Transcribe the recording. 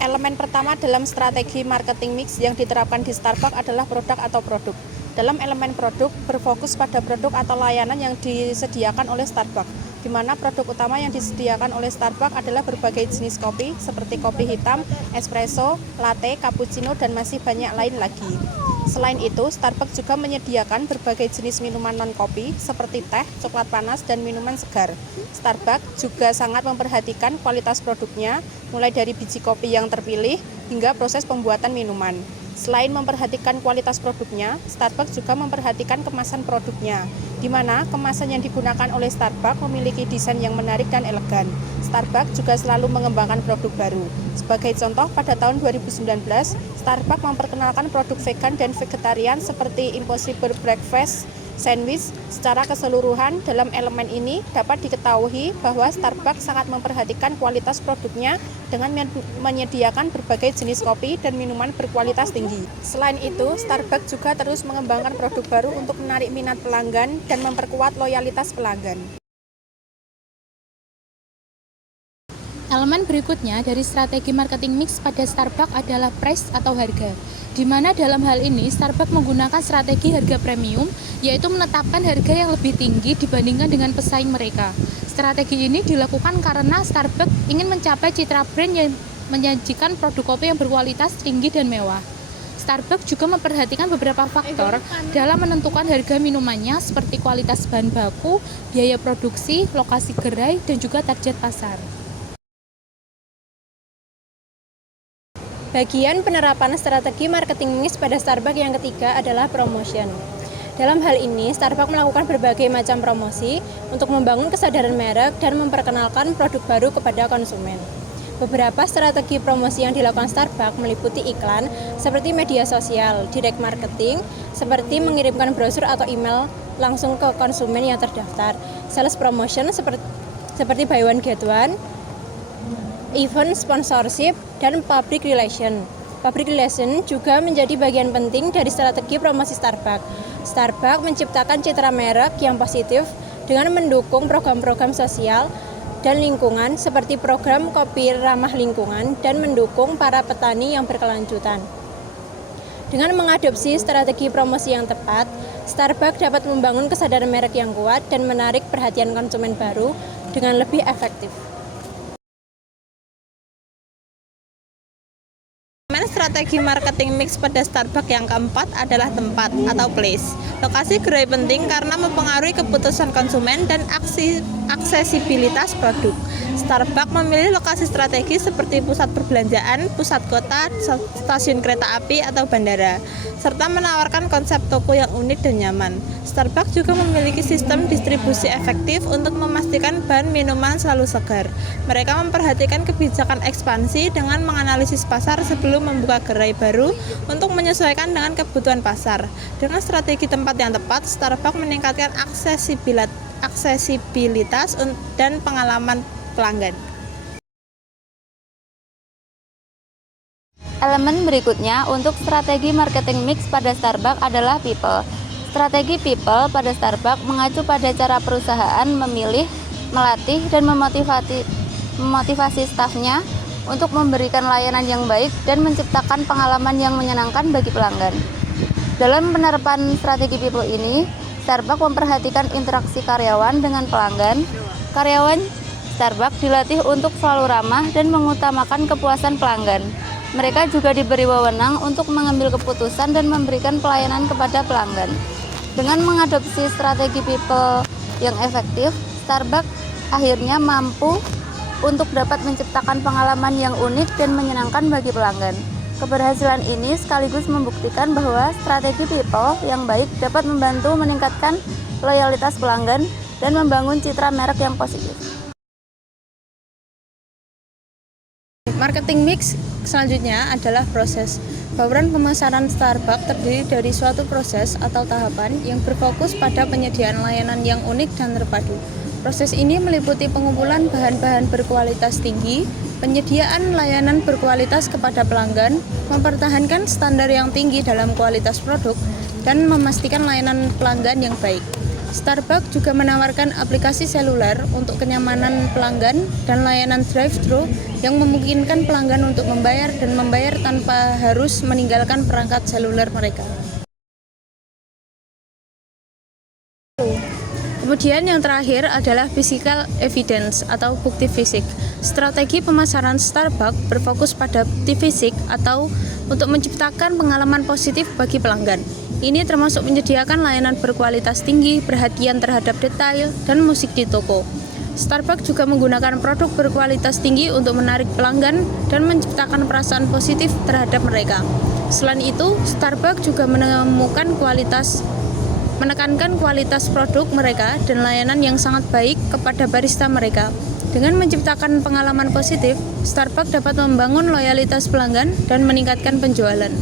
Elemen pertama dalam strategi marketing mix yang diterapkan di Starbucks adalah produk atau produk. Dalam elemen produk, berfokus pada produk atau layanan yang disediakan oleh Starbucks, di mana produk utama yang disediakan oleh Starbucks adalah berbagai jenis kopi, seperti kopi hitam, espresso, latte, cappuccino, dan masih banyak lain lagi. Selain itu, Starbucks juga menyediakan berbagai jenis minuman non-kopi, seperti teh, coklat panas, dan minuman segar. Starbucks juga sangat memperhatikan kualitas produknya, mulai dari biji kopi yang terpilih hingga proses pembuatan minuman. Selain memperhatikan kualitas produknya, Starbucks juga memperhatikan kemasan produknya, di mana kemasan yang digunakan oleh Starbucks memiliki desain yang menarik dan elegan. Starbucks juga selalu mengembangkan produk baru. Sebagai contoh, pada tahun 2019, Starbucks memperkenalkan produk vegan dan vegetarian seperti Impossible Breakfast Sandwich. Secara keseluruhan, dalam elemen ini dapat diketahui bahwa Starbucks sangat memperhatikan kualitas produknya dengan menyediakan berbagai jenis kopi dan minuman berkualitas tinggi. Selain itu, Starbucks juga terus mengembangkan produk baru untuk menarik minat pelanggan dan memperkuat loyalitas pelanggan. Elemen berikutnya dari strategi marketing mix pada Starbucks adalah price atau harga, di mana dalam hal ini Starbucks menggunakan strategi harga premium, yaitu menetapkan harga yang lebih tinggi dibandingkan dengan pesaing mereka. Strategi ini dilakukan karena Starbucks ingin mencapai citra brand yang menyajikan produk kopi yang berkualitas tinggi dan mewah. Starbucks juga memperhatikan beberapa faktor dalam menentukan harga minumannya, seperti kualitas bahan baku, biaya produksi, lokasi gerai, dan juga target pasar. Bagian penerapan strategi marketing mix pada Starbucks yang ketiga adalah promotion. Dalam hal ini, Starbucks melakukan berbagai macam promosi untuk membangun kesadaran merek dan memperkenalkan produk baru kepada konsumen. Beberapa strategi promosi yang dilakukan Starbucks meliputi iklan seperti media sosial, direct marketing, seperti mengirimkan brosur atau email langsung ke konsumen yang terdaftar, sales promotion seperti buy one get one, event sponsorship, dan public relation. Public relation juga menjadi bagian penting dari strategi promosi Starbucks. Starbucks menciptakan citra merek yang positif dengan mendukung program-program sosial dan lingkungan seperti program kopi ramah lingkungan dan mendukung para petani yang berkelanjutan. Dengan mengadopsi strategi promosi yang tepat, Starbucks dapat membangun kesadaran merek yang kuat dan menarik perhatian konsumen baru dengan lebih efektif. Strategi marketing mix pada Starbucks yang keempat adalah tempat atau place. Lokasi gerai penting karena mempengaruhi keputusan konsumen dan aksesibilitas produk. Starbucks memilih lokasi strategis seperti pusat perbelanjaan, pusat kota, stasiun kereta api, atau bandara, serta menawarkan konsep toko yang unik dan nyaman. Starbucks juga memiliki sistem distribusi efektif untuk memastikan bahan minuman selalu segar. Mereka memperhatikan kebijakan ekspansi dengan menganalisis pasar sebelum membuka gerai baru untuk menyesuaikan dengan kebutuhan pasar. Dengan strategi tempat yang tepat, Starbucks meningkatkan aksesibilitas dan pengalaman pelanggan. Elemen berikutnya untuk strategi marketing mix pada Starbucks adalah people. Strategi people pada Starbucks mengacu pada cara perusahaan memilih, melatih, dan memotivasi stafnya untuk memberikan layanan yang baik dan menciptakan pengalaman yang menyenangkan bagi pelanggan. Dalam penerapan strategi people ini, Starbucks memperhatikan interaksi karyawan dengan pelanggan. Karyawan Starbucks dilatih untuk selalu ramah dan mengutamakan kepuasan pelanggan. Mereka juga diberi wewenang untuk mengambil keputusan dan memberikan pelayanan kepada pelanggan. Dengan mengadopsi strategi people yang efektif, Starbucks akhirnya mampu untuk dapat menciptakan pengalaman yang unik dan menyenangkan bagi pelanggan. Keberhasilan ini sekaligus membuktikan bahwa strategi people yang baik dapat membantu meningkatkan loyalitas pelanggan dan membangun citra merek yang positif. Marketing mix selanjutnya adalah proses. Bauran pemesanan Starbucks terdiri dari suatu proses atau tahapan yang berfokus pada penyediaan layanan yang unik dan terpadu. Proses ini meliputi pengumpulan bahan-bahan berkualitas tinggi, penyediaan layanan berkualitas kepada pelanggan, mempertahankan standar yang tinggi dalam kualitas produk, dan memastikan layanan pelanggan yang baik. Starbucks juga menawarkan aplikasi seluler untuk kenyamanan pelanggan dan layanan drive-thru yang memungkinkan pelanggan untuk membayar dan membayar tanpa harus meninggalkan perangkat seluler mereka. Kemudian yang terakhir adalah physical evidence atau bukti fisik. Strategi pemasaran Starbucks berfokus pada bukti fisik atau untuk menciptakan pengalaman positif bagi pelanggan. Ini termasuk menyediakan layanan berkualitas tinggi, perhatian terhadap detail, dan musik di toko. Starbucks juga menggunakan produk berkualitas tinggi untuk menarik pelanggan dan menciptakan perasaan positif terhadap mereka. Selain itu, Starbucks juga menekankan kualitas produk mereka dan layanan yang sangat baik kepada barista mereka. Dengan menciptakan pengalaman positif, Starbucks dapat membangun loyalitas pelanggan dan meningkatkan penjualan.